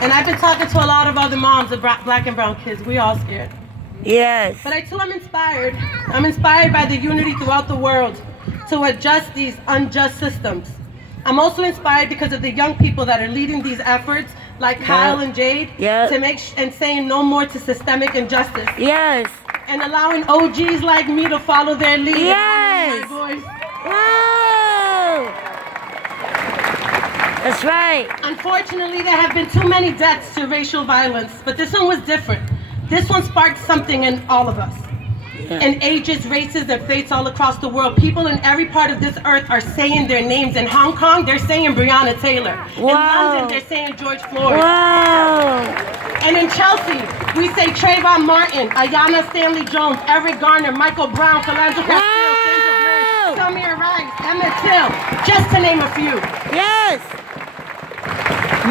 And I've been talking to a lot of other moms of black and brown kids. We all scared. Yes. But I too am inspired. I'm inspired by the unity throughout the world to adjust these unjust systems. I'm also inspired because of the young people that are leading these efforts, like Kyle and Jade, to make and saying no more to systemic injustice. Yes. And allowing OGs like me to follow their lead. Yes. And my voice. Whoa. That's right. Unfortunately, there have been too many deaths to racial violence, but this one was different. This one sparked something in all of us. In ages, races, and faiths all across the world, people in every part of this earth are saying their names. In Hong Kong, they're saying Breonna Taylor. In London, they're saying George Floyd. And in Chelsea, we say Trayvon Martin, Ayanna Stanley Jones, Eric Garner, Michael Brown, Philando Castile, Sandra Bland, Samir Rice, Emmett Till, just to name a few. Yes.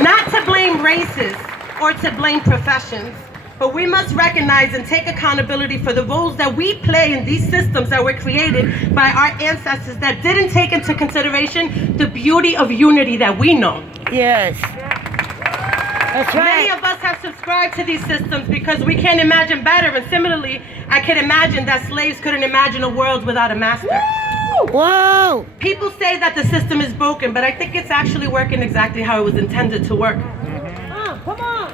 Not to blame races or to blame professions, but we must recognize and take accountability for the roles that we play in these systems that were created by our ancestors that didn't take into consideration the beauty of unity that we know. Yes. That's right. Many of us have subscribed to these systems because we can't imagine better, and similarly, I can imagine that slaves couldn't imagine a world without a master. Whoa! People say that the system is broken, but I think it's actually working exactly how it was intended to work. Come on!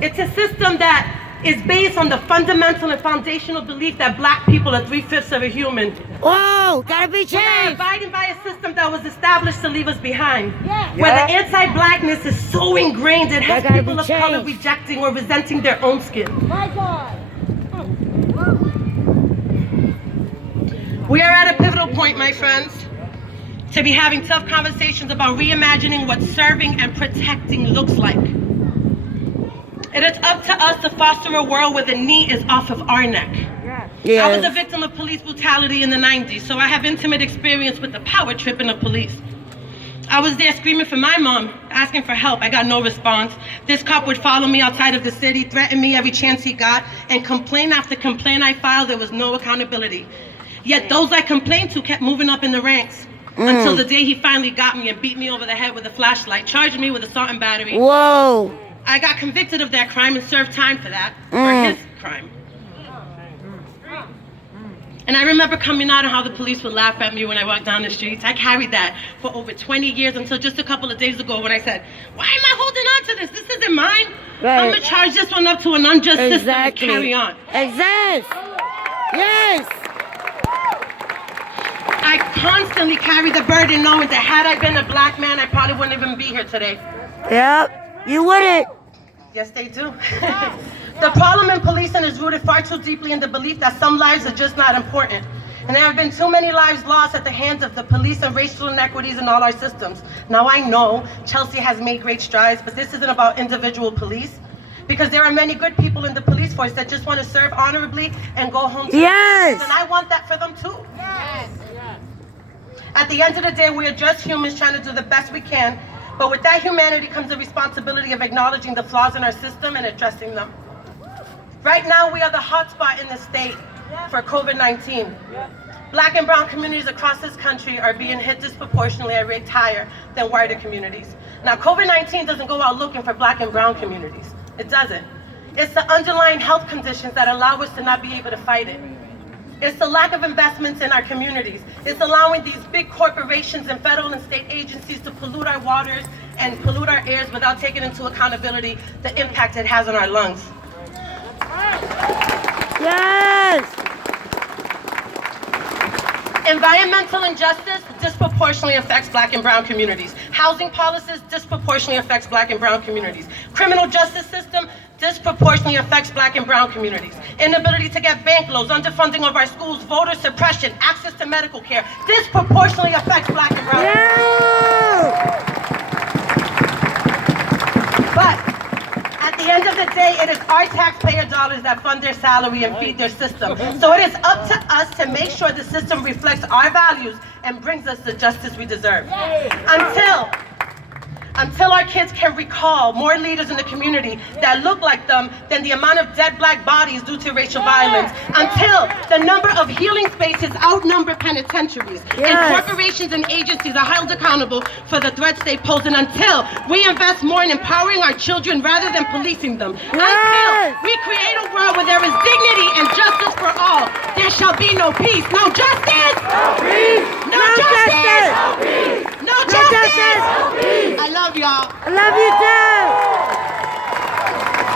It's a system that is based on the fundamental and foundational belief that black people are 3/5 of a human. Whoa! Gotta be We're changed! abiding by a system that was established to leave us behind. Where the anti-blackness is so ingrained, it has people of color rejecting or resenting their own skin. My God! We are at a pivotal point, my friends, to be having tough conversations about reimagining what serving and protecting looks like. It is up to us to foster a world where the knee is off of our neck. Yes. I was a victim of police brutality in the 90s, so I have intimate experience with the power tripping of police. I was there screaming for my mom, asking for help. I got no response. This cop would follow me outside of the city, threaten me every chance he got, and complaint after complaint I filed, there was no accountability. Yet those I complained to kept moving up in the ranks until the day he finally got me and beat me over the head with a flashlight, charged me with assault and battery. Whoa! I got convicted of that crime and served time for that, for his crime. And I remember coming out and how the police would laugh at me when I walked down the streets. I carried that for over 20 years until just a couple of days ago when I said, why am I holding on to this? This isn't mine. Right. I'm gonna charge this one up to an unjust system and carry on. Exactly. Yes. I constantly carry the burden knowing that had I been a black man, I probably wouldn't even be here today. Yep, you wouldn't. Yes, they do. The problem in policing is rooted far too deeply in the belief that some lives are just not important. And there have been too many lives lost at the hands of the police and racial inequities in all our systems. Now I know Chelsea has made great strides, but this isn't about individual police. Because there are many good people in the police force that just want to serve honorably and go home to their families, and I want that for them too. Yes. At the end of the day, we are just humans trying to do the best we can, but with that humanity comes the responsibility of acknowledging the flaws in our system and addressing them. Right now, we are the hotspot in the state for COVID-19. Black and brown communities across this country are being hit disproportionately at rates higher than whiter communities. Now, COVID-19 doesn't go out looking for black and brown communities. It doesn't. It's the underlying health conditions that allow us to not be able to fight it. It's the lack of investments in our communities. It's allowing these big corporations and federal and state agencies to pollute our waters and pollute our airs without taking into accountability the impact it has on our lungs. Yes. Environmental injustice disproportionately affects black and brown communities. Housing policies disproportionately affects black and brown communities. Criminal justice system disproportionately affects black and brown communities. Inability to get bank loans, underfunding of our schools, voter suppression, access to medical care disproportionately affects black and brown communities. But at the end of the day, it is our taxpayer dollars that fund their salary and feed their system. So it is up to us to make sure the system until our kids can recall more leaders in the community that look like them than the amount of dead black bodies due to racial violence, until the number of healing spaces outnumber penitentiaries, and corporations and agencies are held accountable for the threats they pose, and until we invest more in empowering our children rather than policing them, until we create a world where there is dignity and justice for all, there shall be no peace, no justice, no justice, no justice. I love y'all. I love you too.